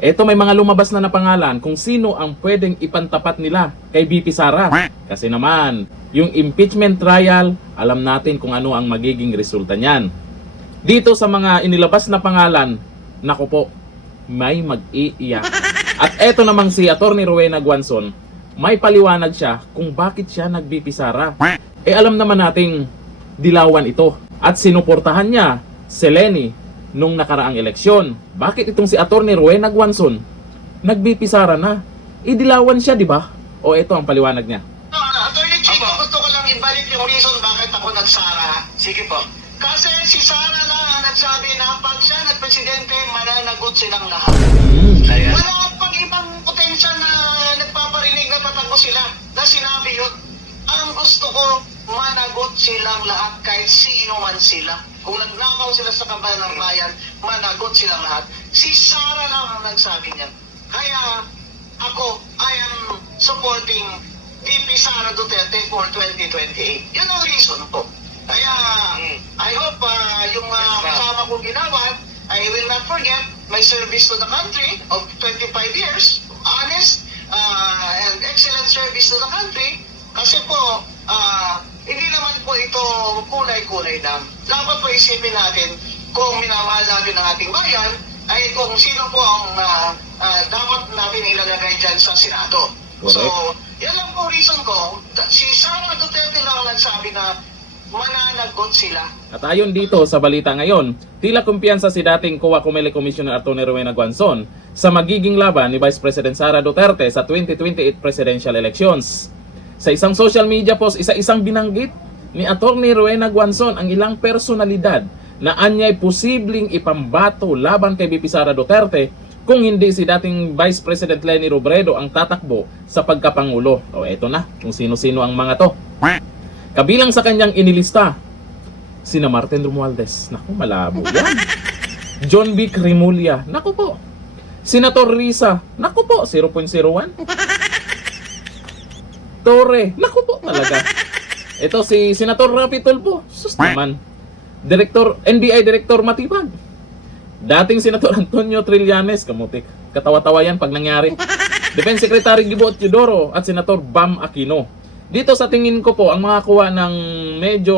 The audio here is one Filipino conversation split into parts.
Eto, may mga lumabas na pangalan kung sino ang pwedeng ipantapat nila kay VP Sara. Kasi naman, yung impeachment trial, alam natin kung ano ang magiging resulta niyan. Dito sa mga inilabas na pangalan, naku po, may mag-iiyak. At eto namang si Atty. Rowena Guanzon, may paliwanag siya kung bakit siya nag-VP Sara. Alam naman nating dilawan ito at sinuportahan niya si Leni nung nakaraang eleksyon. Bakit itong si Atty. Rowena Guanzon nag-VP Sara na? Dilawan siya, di ba? O ito ang paliwanag niya. Attorney Chico, gusto ko lang ibalik yung reason bakit ako nagsara. Sige po. Kasi si Sara lang ang nagsabi na pag siya nagpresidente, mananagot silang lahat. Ayan. Wala pang ibang potential na nagpaparinig na tatakbo sila na sinabi yun. Ang gusto ko, managot silang lahat kahit sino man sila. Kung nagnakaw sila sa kabayan ng bayan, managot silang lahat. Si Sara lang ang nagsabi niyan. Kaya ako, I am supporting VP Sara Duterte for 2028. Yun ang reason ko. Kaya I hope yung kasama kong ginawa, I will not forget my service to the country of 25 years. Honest and excellent service to the country. Kasi po, hindi naman po ito kulay-kulay lang. Dapat po isipin natin kung minamahal natin ang ating bayan, ay kung sino po ang dapat natin ilalagay dyan sa Senado. Correct. So, yan lang po reason ko. Si Sara Duterte lang nagsabi na mananagot sila. At ayon dito sa balita ngayon, tila kumpiyansa si dating COA Comelec Commissioner Atty. Rowena Guanzon sa magiging laban ni Vice President Sara Duterte sa 2028 presidential elections. Sa isang social media post, isa-isang binanggit ni Atty. Rowena Guanzon ang ilang personalidad na anyay posibleng ipambato laban kay VP Sara Duterte kung hindi si dating Vice President Leni Robredo ang tatakbo sa pagkapangulo. O eto na, kung sino-sino ang mga to. Kabilang sa kanyang inilista, sina Martin Romualdez. Naku, malabo yan. John B. Cremulya. Naku po. Senator Risa. Naku po, 0.01. Torre. Naku po, talaga. Ito si Senator Rapi Tulfo. Sus naman. NBI Director Matibag. Dating Senator Antonio Trillanes. Kamutik. Katawa-tawa yan pag nangyari. Defense Secretary Gibo Teodoro at Senator Bam Aquino. Dito sa tingin ko po, ang makakuha ng medyo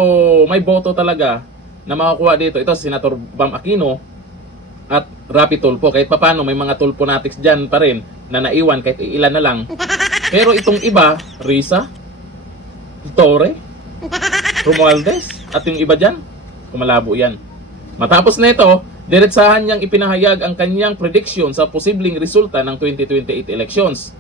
may boto talaga na makakuha dito, ito si Senator Bam Aquino at Rapi Tulfo. Kahit papano, may mga Tulfonatics dyan pa rin na naiwan kahit ilan na lang. Pero itong iba, Risa, Torre, Romualdez, at yung iba dyan, kumalabo yan. Matapos na ito, diretsahan niyang ipinahayag ang kanyang prediction sa posibleng resulta ng 2028 elections.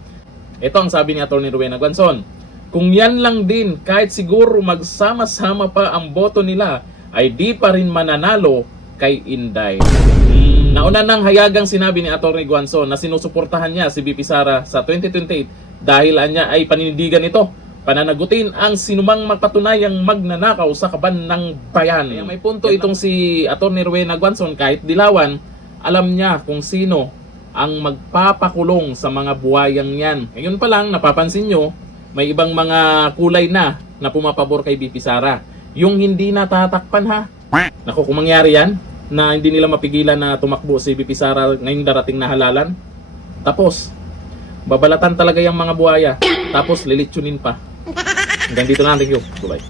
Ito ang sabi ni Atty. Rowena Guanzon. Kung yan lang din, kahit siguro magsama-sama pa ang boto nila, ay di pa rin mananalo kay Inday. Nauna nang hayagang sinabi ni Atty. Guanzon na sinusuportahan niya si VP Sara sa 2028 dahil niya ay panindigan ito. Pananagutin ang sinumang magpatunayang magnanakaw sa kaban ng bayan. Kaya may punto itong si Atty. Rowena Guanzon, kahit dilawan, alam niya kung sino ang magpapakulong sa mga buwayang yan. Ngayon pa lang, napapansin nyo, may ibang mga kulay na pumapabor kay VP Sara. Yung hindi natatakpan ha. Naku, kung mangyari yan, na hindi nila mapigilan na tumakbo si VP Sara ngayong darating na halalan, tapos, babalatan talaga yung mga buhaya. Tapos, lilitsunin pa. Hanggang dito na. Thank you. Bye-bye.